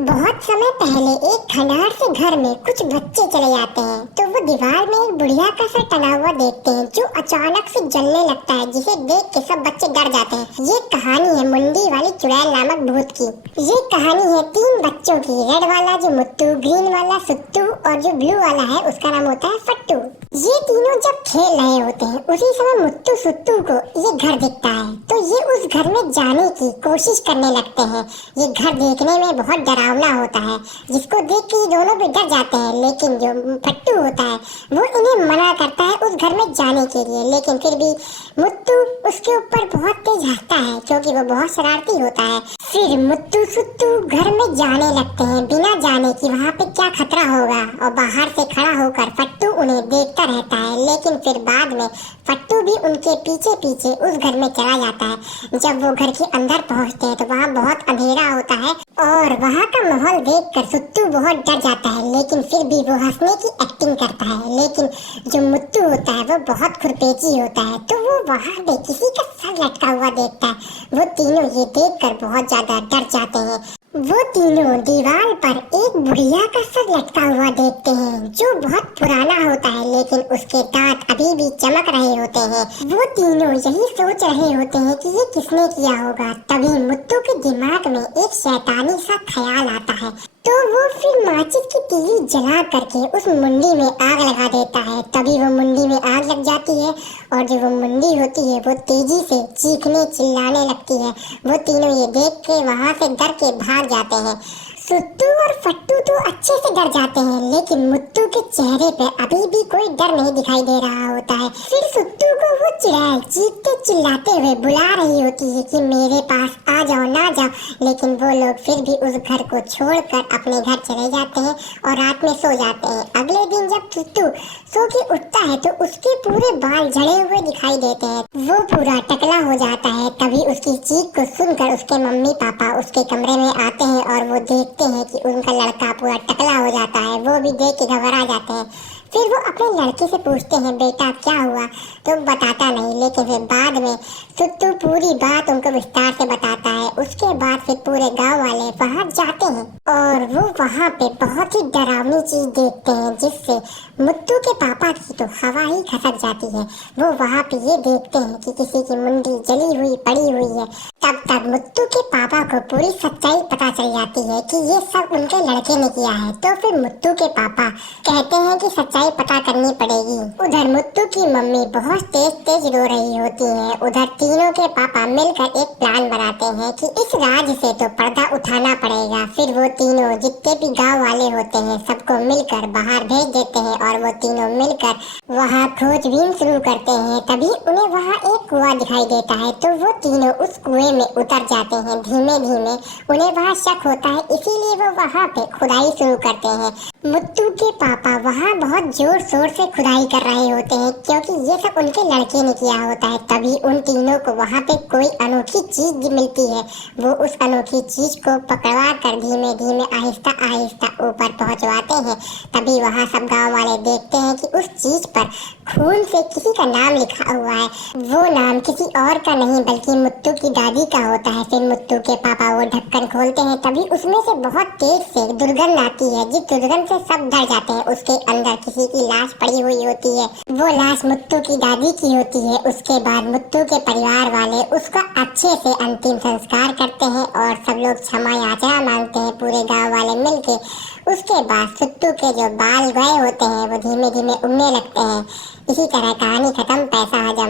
बहुत समय पहले एक खंडहर से घर में कुछ बच्चे चले जाते हैं। तो वो दीवार में एक बुढ़िया का सर टंगा हुआ देखते हैं जो अचानक से जलने लगता है, जिसे देख के सब बच्चे डर जाते हैं। ये कहानी है मुंडी वाली चुड़ैल नामक भूत की। ये कहानी है 3 बच्चों की, रेड वाला जो मुत्तू, ग्रीन वाला सुत्तू और जो ब्लू वाला है उसका नाम होता है फट्टू। ये तीनों जब खेल रहे होते हैं उसी समय मुत्तू सुत्तू को ये घर दिखता है, तो ये उस घर में जाने की कोशिश करने लगते हैं। ये घर देखने में बहुत डरावना होता है, जिसको देख के ये दोनों भी डर जाते हैं। लेकिन जो फट्टू होता है वो इन्हें मना करता है उस घर में जाने के लिए, लेकिन फिर भी मुत्तू उसके ऊपर बहुत तेज हंसता है क्योंकि वो बहुत शरारती होता है। फिर मुत्तू सुत्तू घर में जाने लगते हैं बिना जाने कि वहाँ पे क्या खतरा होगा, और बाहर से खड़ा होकर फट्टू उन्हें देखता रहता है। लेकिन फिर बाद में फट्टू भी उनके पीछे पीछे उस घर में चला जाता है। जब वो घर के अंदर पहुँचते हैं तो वहाँ बहुत अंधेरा होता है और वहाँ का माहौल देखकर सुत्तू बहुत डर जाता है, लेकिन फिर भी वो हंसने की एक्टिंग करता है। लेकिन जो मुत्तू होता है वो बहुत खुरपेची होता है, तो वो वहाँ पे किसी का सर लटका हुआ देखता है। वो तीनों ये देखकर बहुत ज्यादा डर जाते हैं। वो तीनों दीवार पर एक बुढ़िया का सर लटका हुआ देखते हैं जो बहुत पुराना होता है, लेकिन उसके दांत अभी भी चमक रहे होते हैं। वो तीनों यही सोच रहे होते हैं कि ये किसने किया होगा। तभी मुत्तू के दिमाग में एक शैतानी सा ख्याल आता है, तो वो फिर माचिस की तीली जला करके उस मुंडी में आग लगा देता है। तभी वो मुंडी में आग लग जाती है और जो वो मुंडी होती है वो तेजी से चीखने चिल्लाने लगती है। वो तीनों ये देख के वहाँ से डर के भाग जाते हैं। सुत्तू और फट्टू तो अच्छे से डर जाते हैं, लेकिन मुत्तू के चेहरे पे अभी भी कोई डर नहीं दिखाई दे रहा होता है। फिर सुत्तू को वो चुड़ैल चीखते चिल्लाते हुए बुला रही होती है कि मेरे पास आ जाओ, ना जाओ, लेकिन वो लोग फिर भी उस घर को छोड़कर अपने घर चले जाते हैं और रात में सो जाते हैं। अगले दिन जब सुत्तू सो के उठता है तो उसके पूरे बाल झड़े हुए दिखाई देते हैं। वो पूरा टकला हो जाता है। तभी उसकी चीख को सुनकर उसके मम्मी पापा उसके कमरे में आते हैं और वो देखते हैं कि उनका लड़का पूरा टकला हो जाता है। वो भी देख के घबरा जाते हैं। फिर वो अपने लड़के से पूछते हैं बेटा क्या हुआ, तो बताता नहीं। लेकिन फिर बाद में सुत्तू पूरी बात उनको विस्तार से बताता है। उसके बाद फिर पूरे गांव वाले वहां जाते हैं और वो वहां पे बहुत ही डरावनी चीज देखते हैं, जिससे मुत्तू के पापा की तो हवा ही खसक जाती है। वो वहां पे ये देखते हैं कि किसी की मुंडी जली हुई पड़ी हुई है। तब तक मुत्तू के पापा को पूरी सच्चाई पता चल जाती है कि ये सब उनके लड़के ने किया है। तो फिर मुत्तू के पापा कहते हैं कि सच्चाई पता करनी पड़ेगी। उधर मुत्तू की मम्मी बहुत तेज तेज रो रही होती है। उधर तीनों के पापा मिलकर एक प्लान बनाते हैं कि इस राज से तो पर्दा उठाना पड़ेगा। फिर वो तीनों जितने भी गांव वाले होते हैं सबको मिलकर बाहर भेज देते हैं और वो तीनों मिलकर वहाँ खोजबीन शुरू करते हैं। तभी उन्हें वहाँ एक कुआं दिखाई देता है, तो वो तीनों उस कुएं में उतर जाते हैं धीमे धीमे। उन्हें वहाँ शक होता है, इसीलिए वो वहाँ पे खुदाई शुरू करते हैं। मुत्तू के पापा वहाँ बहुत जोर शोर से खुदाई कर रहे होते हैं क्योंकि ये सब उनके लड़के ने किया होता है। तभी उन तीनों को वहाँ पे कोई अनोखी चीज मिलती है। वो उस अनोखी चीज को पकड़वा कर धीमे धीमे आहिस्ता आहिस्ता ऊपर पहुँचवाते हैं। तभी वहाँ सब गांव वाले देखते हैं कि उस चीज पर खून से किसी का नाम लिखा हुआ है। वो नाम किसी और का नहीं बल्कि मुत्तू की दादी का होता है। फिर मुत्तू के पापा वो ढक्कन खोलते हैं, तभी उसमें से बहुत तेज से दुर्गंध आती है, जिस दुर्गंध से सब डर जाते हैं। उसके अंदर किसी की लाश पड़ी हुई होती है। वो लाश मुत्तू की दादी की होती है। उसके बाद मुत्तू के परिवार वाले उसका अच्छे से अंतिम संस्कार करते हैं और सब लोग क्षमा याचना मांगते हैं पूरे गांव वाले मिलके। उसके बाद सुत्तू के जो बाल गए होते हैं वो धीमे धीमे उगने लगते हैं। इसी तरह कहानी खत्म, पैसा हजम।